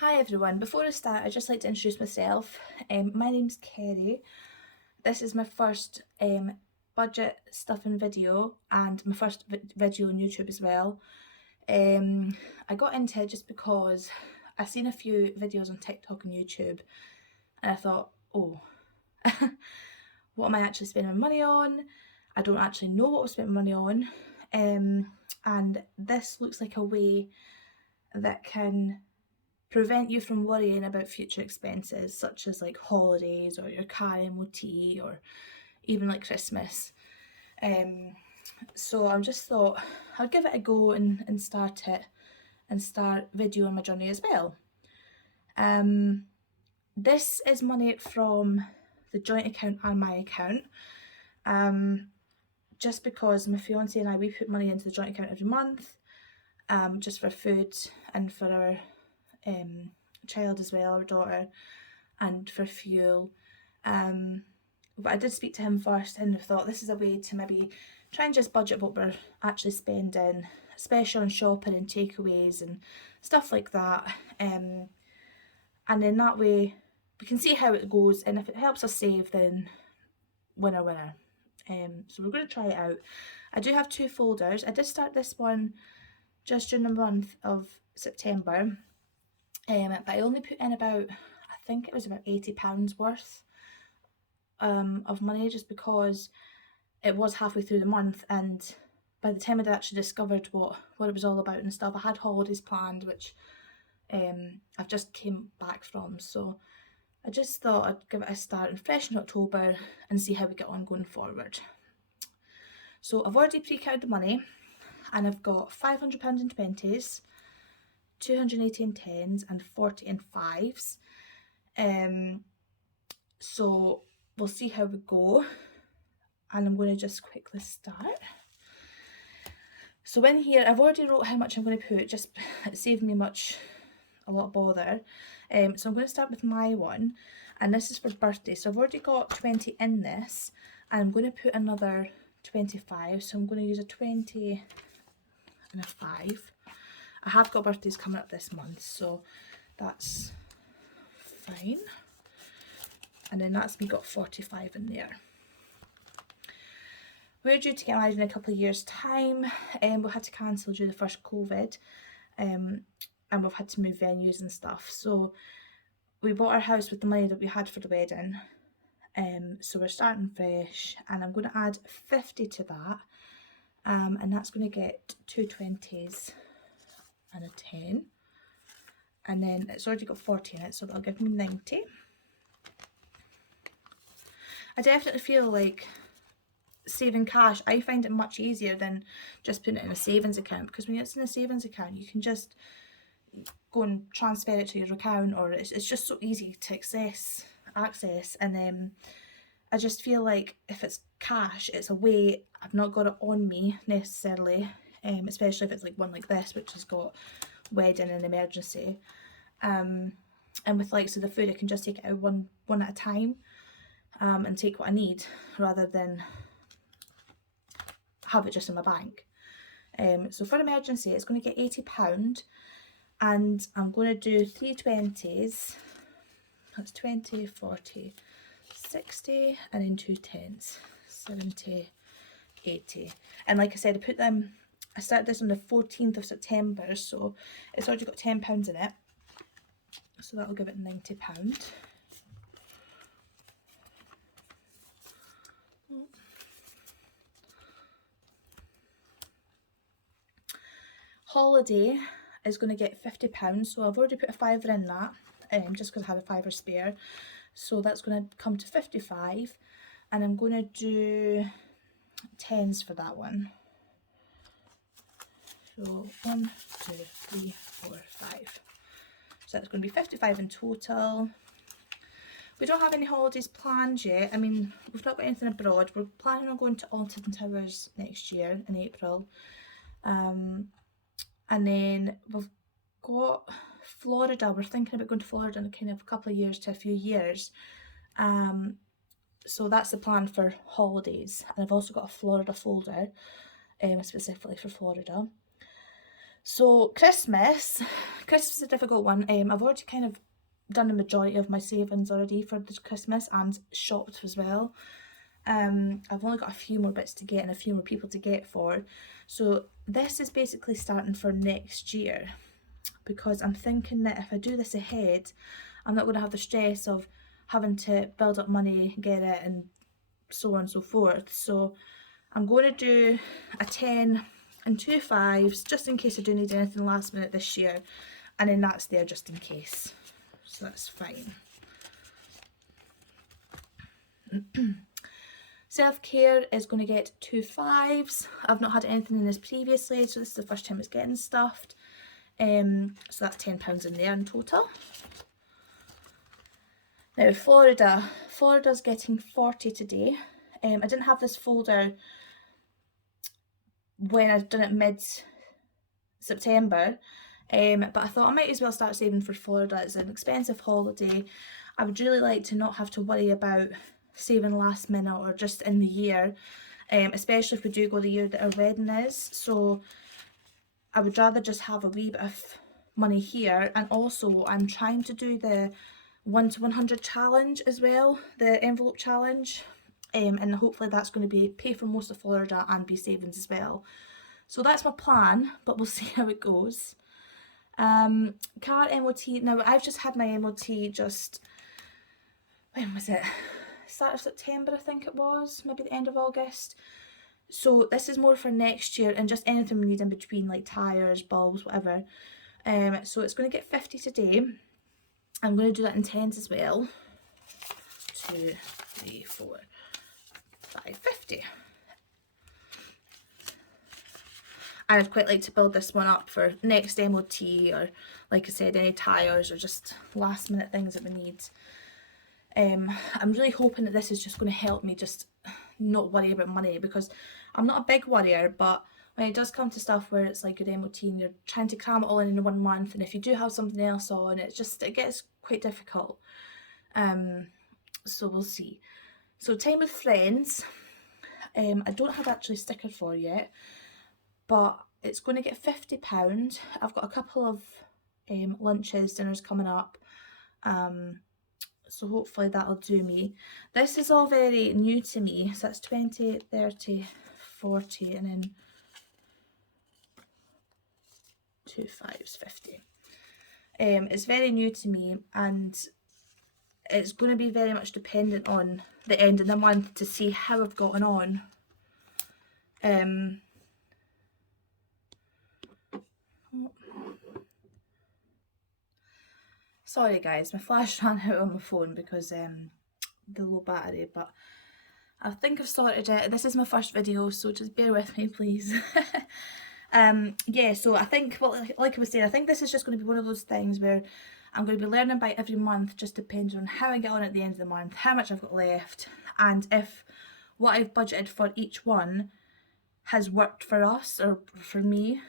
Hi everyone, before I start I'd just like to introduce myself. My name's Kerry. This is my first budget stuffing video and my first video on YouTube as well. I got into it just because I seen a few videos on TikTok and YouTube and I thought, oh, what am I actually spending my money on? I don't actually know what I'm spending money on. And this looks like a way that can prevent you from worrying about future expenses such as like holidays or your car MOT or even like Christmas. So I just thought I'd give it a go and start videoing my journey as well. This is money from the joint account and my account. Just because my fiance and I, we put money into the joint account every month, just for food and for our child as well, our daughter, and for fuel. But I did speak to him first and thought this is a way to maybe try and just budget what we're actually spending, especially on shopping and takeaways and stuff like that. And then that way we can see how it goes, and if it helps us save, then winner winner. So we're going to try it out. I do have two folders. I did start this one just during the month of September, but I only put in about, I think it was about £80 worth of money, just because it was halfway through the month, and by the time I'd actually discovered what it was all about and stuff, I had holidays planned, which I've just came back from, so I just thought I'd give it a start and fresh in October and see how we get on going forward. So I've already pre-counted the money, and I've got £500 in 20s, 280 in 10s and 40 in 5s. So we'll see how we go, and I'm going to just quickly start. So in here I've already wrote how much I'm going to put, just it saved me a lot of bother. So I'm going to start with my one, and this is for birthday, so I've already got 20 in this, and I'm going to put another 25, so I'm going to use a 20 and a 5. I have got birthdays coming up this month, so that's fine. And then that's me got 45 in there. We're due to get married in a couple of years' time, and we had to cancel due to the first COVID, and we've had to move venues and stuff. So we bought our house with the money that we had for the wedding. So we're starting fresh, and I'm going to add 50 to that, and that's going to get two 20s and a 10, and then it's already got 40 in it, so that'll give me 90. I definitely feel like saving cash, I find it much easier than just putting it in a savings account, because when it's in a savings account you can just go and transfer it to your account, or it's just so easy to access, and then I just feel like if it's cash, it's a way I've not got it on me necessarily, especially if it's like one like this, which has got wedding and emergency, and with like, so the food, I can just take it out one at a time, and take what I need rather than have it just in my bank. So for emergency it's going to get £80, and I'm going to do 3 20s, that's 20, 40, 60, and then 2 10s, 70, 80. And like I said, I started this on the 14th of September, so it's already got £10 in it, so that'll give it £90. Holiday is going to get £50, so I've already put a fiver in that, just because I had a fiver spare, so that's going to come to 55, and I'm going to do 10s for that one. So 1, 2, 3, 4, 5. So that's going to be 55 in total. We don't have any holidays planned yet. I mean, we've not got anything abroad. We're planning on going to Alton Towers next year in April. And then we've got Florida. We're thinking about going to Florida in kind of a couple of years to a few years. So that's the plan for holidays. And I've also got a Florida folder, specifically for Florida. So Christmas is a difficult one. I've already kind of done a majority of my savings already for this Christmas and shopped as well. I've only got a few more bits to get and a few more people to get for. So this is basically starting for next year, because I'm thinking that if I do this ahead, I'm not going to have the stress of having to build up money, get it, and so on and so forth. So I'm going to do a 10 and 2 5s just in case I do need anything last minute this year, and then that's there just in case, so that's fine. Self-care is going to get 2 5s. I've not had anything in this previously, so this is the first time it's getting stuffed. So that's £10 in there in total. Now Florida's getting 40 today. I didn't have this folder when I'd done it mid-September, but I thought I might as well start saving for Florida. It's an expensive holiday. I would really like to not have to worry about saving last minute or just in the year, especially if we do go the year that our wedding is. So I would rather just have a wee bit of money here. And also I'm trying to do the 1 to 100 challenge as well, the envelope challenge, and hopefully that's going to be pay for most of Florida and be savings as well. So that's my plan, but we'll see how it goes. Car MOT, now I've just had my MOT just, when was it? Start of September I think it was, maybe the end of August. So this is more for next year and just anything we need in between, like tyres, bulbs, whatever. So it's going to get 50 today. I'm going to do that in 10s as well. 2, 3, 4, 5, 50. And I'd quite like to build this one up for next MOT, or like I said, any tyres or just last minute things that we need. I'm really hoping that this is just going to help me just not worry about money, because I'm not a big worrier, but when it does come to stuff where it's like your MOT and you're trying to cram it all in 1 month, and if you do have something else on, it gets quite difficult. So we'll see. So time with friends, I don't have actually stickered for yet, but it's going to get £50. I've got a couple of lunches, dinners coming up, so hopefully that'll do me. This is all very new to me, so that's 20, 30, 40, and then 2 5s, 50. It's very new to me, and it's going to be very much dependent on the end of the month to see how I've gotten on. Sorry guys, my flash ran out on my phone because the low battery, but I think I've sorted it. This is my first video, so just bear with me please. Yeah, so I think, well, like I was saying, I think this is just going to be one of those things where I'm going to be learning by every month, just depending on how I get on at the end of the month, how much I've got left, and if what I've budgeted for each one has worked for us or for me.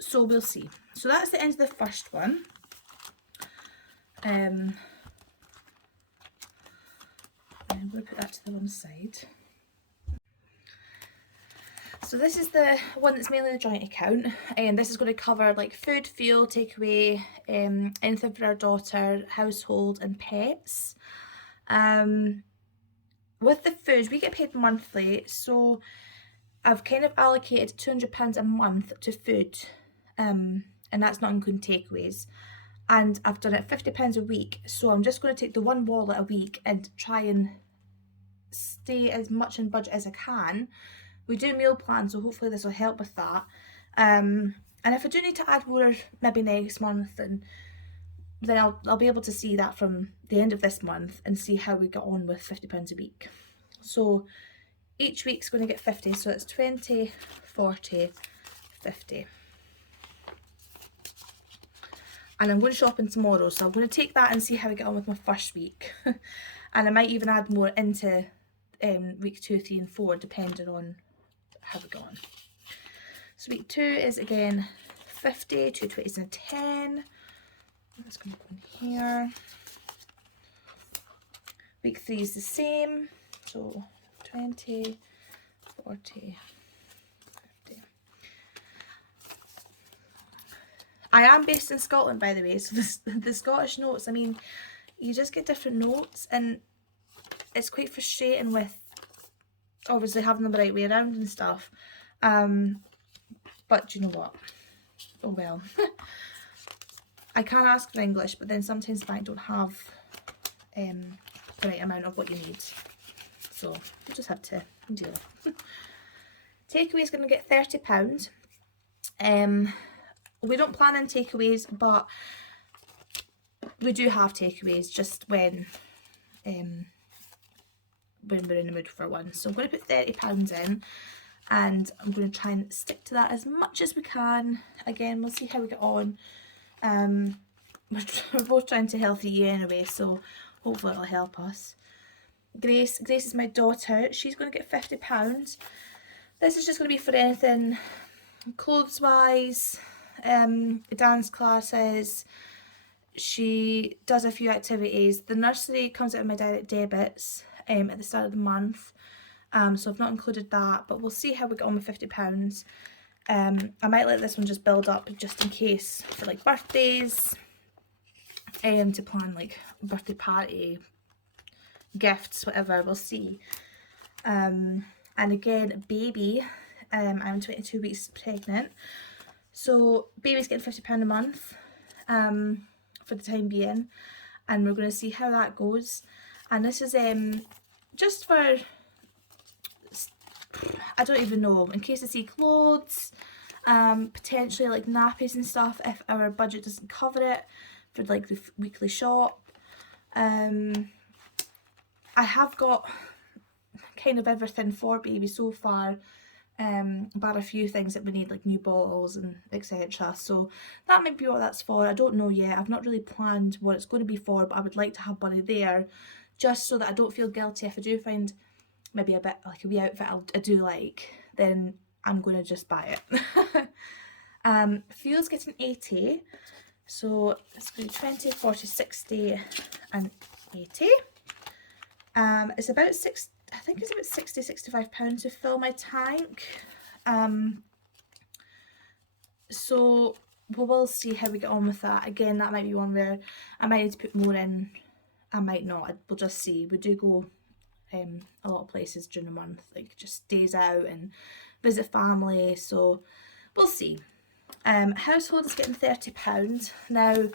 So we'll see. So that's the end of the first one. I'm going to put that to the one side. So this is the one that's mainly the joint account, and this is going to cover like food, fuel, takeaway, anything for our daughter, household and pets. With the food, we get paid monthly, so I've kind of allocated £200 a month to food, and that's not including takeaways. And I've done it £50 a week, so I'm just going to take the one wallet a week and try and stay as much in budget as I can. We do meal plans, so hopefully this will help with that. And if I do need to add more maybe next month, and then I'll be able to see that from the end of this month and see how we get on with £50 a week. So each week's going to get 50, so it's 20, 40, 50. And I'm going shopping tomorrow, so I'm going to take that and see how I get on with my first week. And I might even add more into week 2, 3 and 4, depending on how we go on. So week 2 is again 50, 2 20s and a 10. That's going to go in here. Week 3 is the same, so 20, 40, 50. I am based in Scotland, by the way, so the Scottish notes, I mean, you just get different notes, and it's quite frustrating with obviously having them the right way around and stuff. But do you know what? Oh well. I can ask for English, but then sometimes the bank don't have the right amount of what you need. So you just have to deal. Takeaway is going to get £30. We don't plan on takeaways, but we do have takeaways just when we're in the mood for one. So I'm going to put £30 in, and I'm going to try and stick to that as much as we can. Again, we'll see how we get on. We're both trying to healthy eat anyway, so hopefully it'll help us. Grace is my daughter. She's going to get £50. This is just going to be for anything clothes wise, dance classes. She does a few activities. The nursery comes out of my direct debits at the start of the month, so I've not included that, but we'll see how we get on with £50. I might let this one just build up just in case for like birthdays, to plan like birthday party, gifts, whatever, we'll see. And again, baby, I'm 22 weeks pregnant, so baby's getting £50 a month for the time being, and we're going to see how that goes. And this is just for, I don't even know, in case I see clothes, potentially like nappies and stuff if our budget doesn't cover it for like the weekly shop. I have got kind of everything for baby so far, bar a few things that we need, like new bottles and etc. So that might be what that's for. I don't know yet. I've not really planned what it's going to be for, but I would like to have money there just so that I don't feel guilty if I do find maybe a bit like a wee outfit I do like, then I'm going to just buy it. Fuel's getting 80, so it's going to be 20, 40, 60 and 80. It's about I think it's about £60–65 to fill my tank. So we will see how we get on with that. Again, that might be one where I might need to put more in, I might not, we'll just see. We do go a lot of places during the month, like just days out and visit family, so we'll see. Household is getting £30. Now,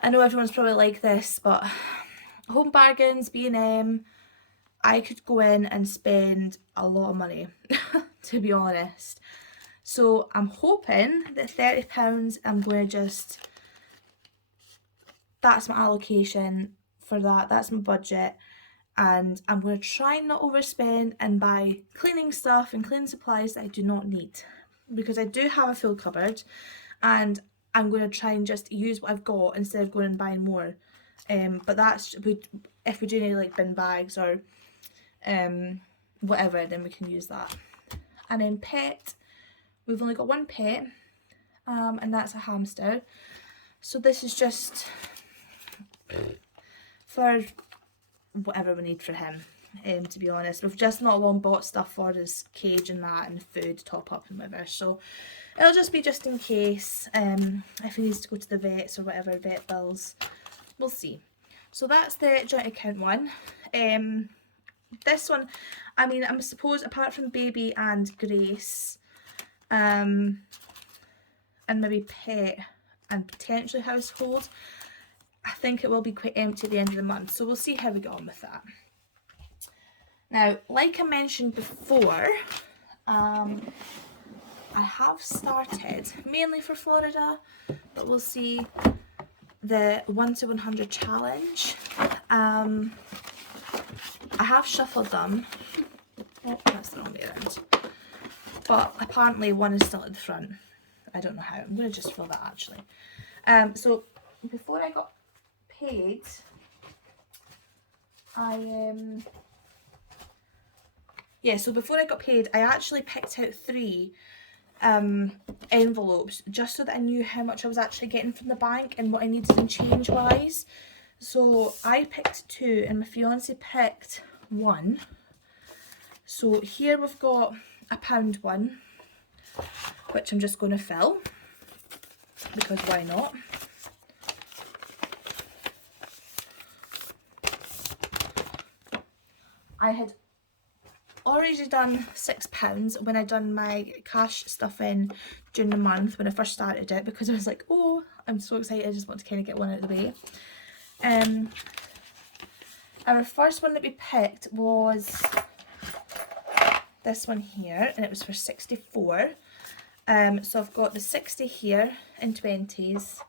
I know everyone's probably like this, but Home Bargains, B&M, I could go in and spend a lot of money, to be honest. So I'm hoping that £30, I'm going to just, that's my allocation for that, that's my budget. And I'm going to try and not overspend and buy cleaning stuff and cleaning supplies that I do not need, because I do have a full cupboard, and I'm going to try and just use what I've got instead of going and buying more. But that's, if we do need like bin bags or whatever, then we can use that. And then pet, we've only got one pet, and that's a hamster. So this is just for whatever we need for him, to be honest. We've just not long bought stuff for his cage and that, and food, top up and whatever, so it'll just be just in case, if he needs to go to the vets or whatever, vet bills, we'll see. So that's the joint account one. This one, I mean, I suppose apart from baby and Grace, and maybe pet and potentially household, I think it will be quite empty at the end of the month, so we'll see how we get on with that. Now, like I mentioned before, I have started, mainly for Florida, but we'll see, the 1 to 100 challenge. I have shuffled them. Oh, that's the wrong way around. But apparently one is still at the front. I don't know how. I'm going to just fill that actually. So before I got paid, so before I got paid, I actually picked out 3 envelopes just so that I knew how much I was actually getting from the bank and what I needed in change wise. So I picked 2 and my fiance picked 1. So here we've got a £1 one, which I'm just going to fill. because why not? I had already done £6 when I done my cash stuff in during the month when I first started it, because I was like, oh, I'm so excited, I just want to kind of get one out of the way. Our first one that we picked was this one here, and it was for 64. So I've got the 60 here in 20s,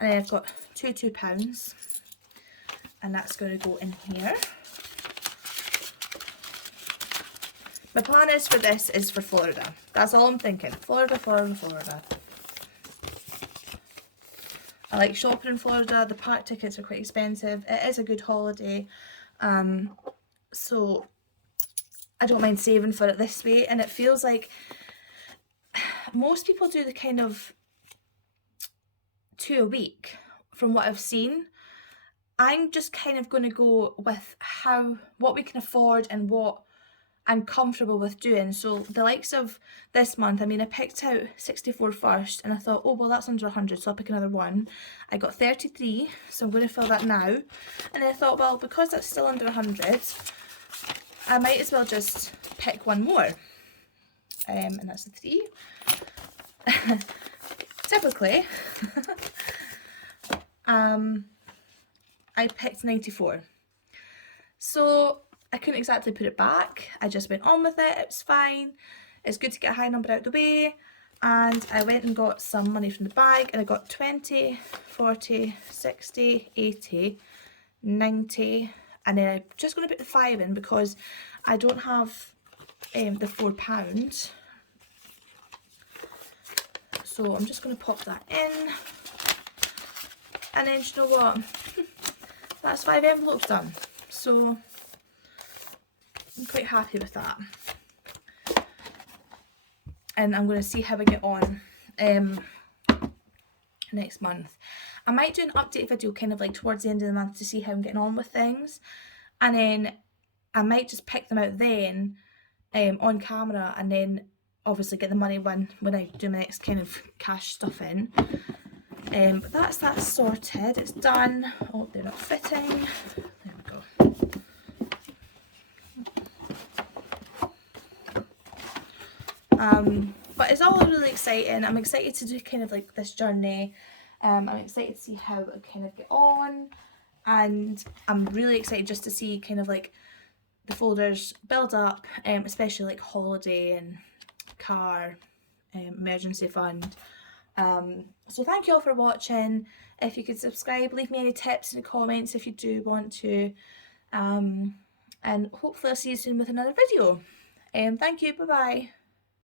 and then I've got two £2, and that's going to go in here. My plan is for this is for Florida. That's all I'm thinking. Florida, Florida, Florida. I like shopping in Florida. The park tickets are quite expensive. It is a good holiday. So I don't mind saving for it this way. And it feels like most people do the kind of 2 a week from what I've seen. I'm just kind of going to go with what we can afford and what I'm comfortable with doing. So the likes of this month, I mean, I picked out 64 first, and I thought, oh, well, that's under 100, so I'll pick another one. I got 33, so I'm going to fill that now. And then I thought, well, because that's still under 100, I might as well just pick one more. And that's the 3. Typically, I picked 94. So I couldn't exactly put it back. I just went on with it. It was fine. It's good to get a high number out the way. And I went and got some money from the bag, and I got 20, 40, 60, 80, 90, and then I'm just going to put the 5 in because I don't have the £4. So I'm just going to pop that in. And then, you know what? That's 5 envelopes done. So I'm quite happy with that. And I'm going to see how I get on next month. I might do an update video kind of like towards the end of the month to see how I'm getting on with things. And then I might just pick them out then on camera, and then obviously get the money when I do my next kind of cash stuff in. But that's sorted. It's done. Oh, they're not fitting. There we go. But it's all really exciting. I'm excited to do kind of like this journey. I'm excited to see how it kind of get on, and I'm really excited just to see kind of like the folders build up, especially like holiday and car, emergency fund. So thank you all for watching. If you could subscribe, leave me any tips in the comments if you do want to, and hopefully I'll see you soon with another video. Thank you, bye bye.